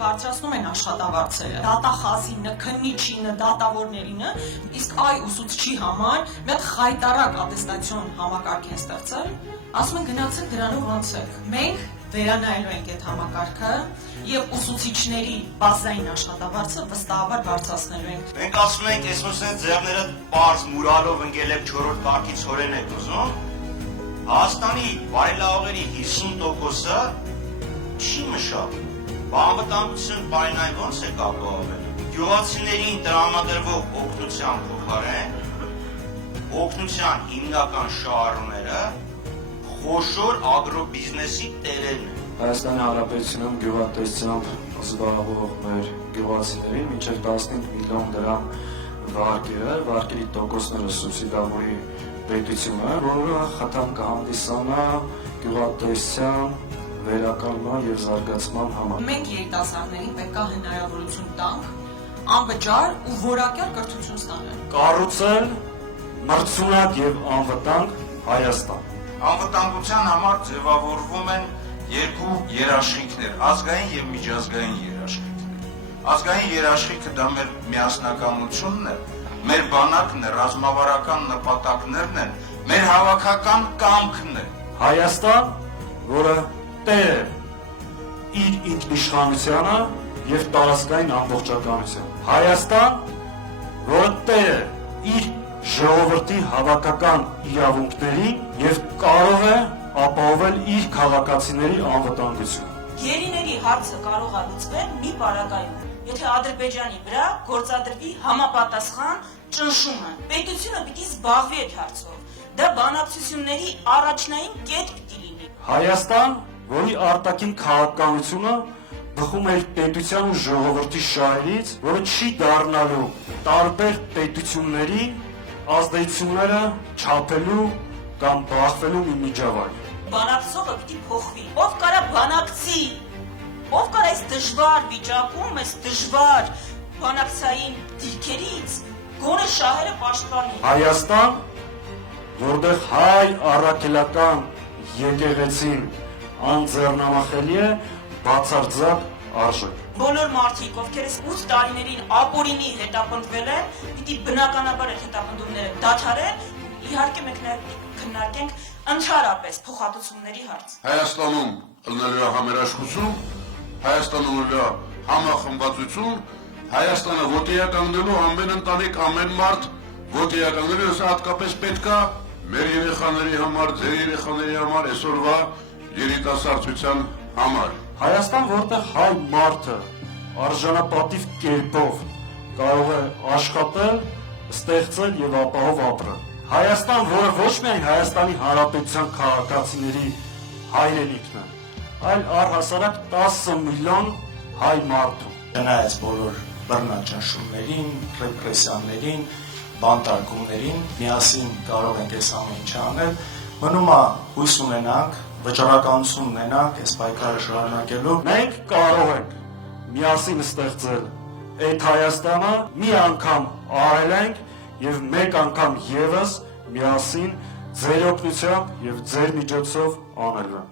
բարձրացնում են աշխատավարձերը, դատախազինը, քննիչինը, դատավորներինը, իսկ այ ուսուցչի համար մի հատ խայտարակ ատեստացիոն համակարգ են ստեղծել, ասում են գնացեք դրանով անցեք։ Մենք վերանայելու ենք այդ համակարգը եւ ուսուցիչների բազային աշխատավարձը վստահաբար բարձրացնելու ենք։ Մենք ասում ենք, այսպես ձեռները բարձ մուրալով ընկել եք 4-րդ կարգի ցորեն եք ուզում։ Հայաստանի բարելավողերի 50%-ը չի մշակում։ Անվտանգություն բարենային ո՞նց է ապահովել։ Գյուղացիներին տրամադրվող օգնության փոխարեն օգնության հիմնական շահառուները խոշոր ագրոբիզնեսի տերերն են։ Հայաստանի Հանրապետությունում գյուղատնտեսությամբ զբաղվող մեր գյուղացիներին մինչև 15 միլիոն դրամ վարկերի տոկոսները սուբսիդավորի պետությունը, որը խթան կհանդիսանա գյուղատնտեսության վերականգնման եւ զարգացման համար։ Մենք երիտասարդներին պետք է հնարավորություն տանք անվճար ու որակյալ կրթություն ստանալ։ Կառուցել մրցունակ եւ անվտանգ Հայաստան։ Անվտանգության համար ձևավորվում են երկու երաշխիքներ, ազգային եւ միջազգային երաշխիքներ։ Ազգային երաշխիքը դա մեր միասնականությունն է, մեր բանակն է, ռազմավարական նպատակներն են, մեր հավաքական կամքն է։ Հայաստան, որը տեր է իր ինքնիշխանությանը եւ տարածքային ամբողջականությանը։ Հայաստան, որը տեր է իր ժողովրդի հավաքական իրավունքների եւ կարող է ապահովել իր քաղաքացիների անվտանգությունը։ Գերիների հարցը կարող է լուծվել մի պարագայում։ Եթե Ադրբեջանի վրա գործադրվի համապատասխան ճնշումը, պետությունը պիտի զբաղվի այդ հարցով։ Դա բանակցությունների առաջնային կետ պիտի լինի։ Հայաստան, որի արտաքին քաղաքականությունը բխում է պետության ու ժողովրդի շահերից, որը չի դառնալու տարբեր պետությունների ազդեցությունները չափելու կամ բախվելու մի միջավայր։ Բանակցողը պիտի փոխվի։ Ով կարա բանակցի, ով կարա այս դժվար վիճակում, այս դժվար բանակցային դիրքերից գոնե շահերը պաշտպանի։ Հայաստան, որտեղ հայ առաքելական եկեղեցին անձեռնամխելի է բացարձակ արժեք։ Բոլոր մարդիկ, ովքեր այս 8 տարիներին ապօրինի հետապնդվել են, պիտի բնականաբար այդ հետապնդումները դադարեն, իհարկե մենք նաև քննարկենք ընդհանրապես փոխհատուցումների հարց։ Հայաստանում ըլնելու է համերաշխություն, Հայաստանում ըլնելու է համախմբվածություն, Հայաստանը ոտիականգնելու ամեն ընտանիք, ամեն մարդ ոտիականգնելու, սա հատկապես պետք է մեր երեխաների համար, ձեր երեխաների համար, այսօրվա երիտասարդության համար։ Հայաստան, որտեղ հայ մարդը արժանապատիվ կերպով կարող է աշխատել, ստեղծել եւ ապահով ապրել։ Հայաստան, որը ոչ միայն Հայաստանի Հանրապետության քաղաքացիների հայրենիքն է, այլ առհասարակ 10 միլիոն հայ մարդու։ Չնայած բոլոր բռնաճնշումներին, ռեպրեսիաներին, բանտարկումներին, միասին կարող ենք այս ամեն ինչը անել, մնում է հույս ունենանք, վճռականություն ունենանք այս պայքարը շարունակելու։ Մենք կարող ենք միասին ստեղծել այդ Հայաստանը, մի անգամ արել ենք եւ մեկ անգամ եւս միասին ձեր օգնությամբ եւ ձեր միջոցով անելու ենք։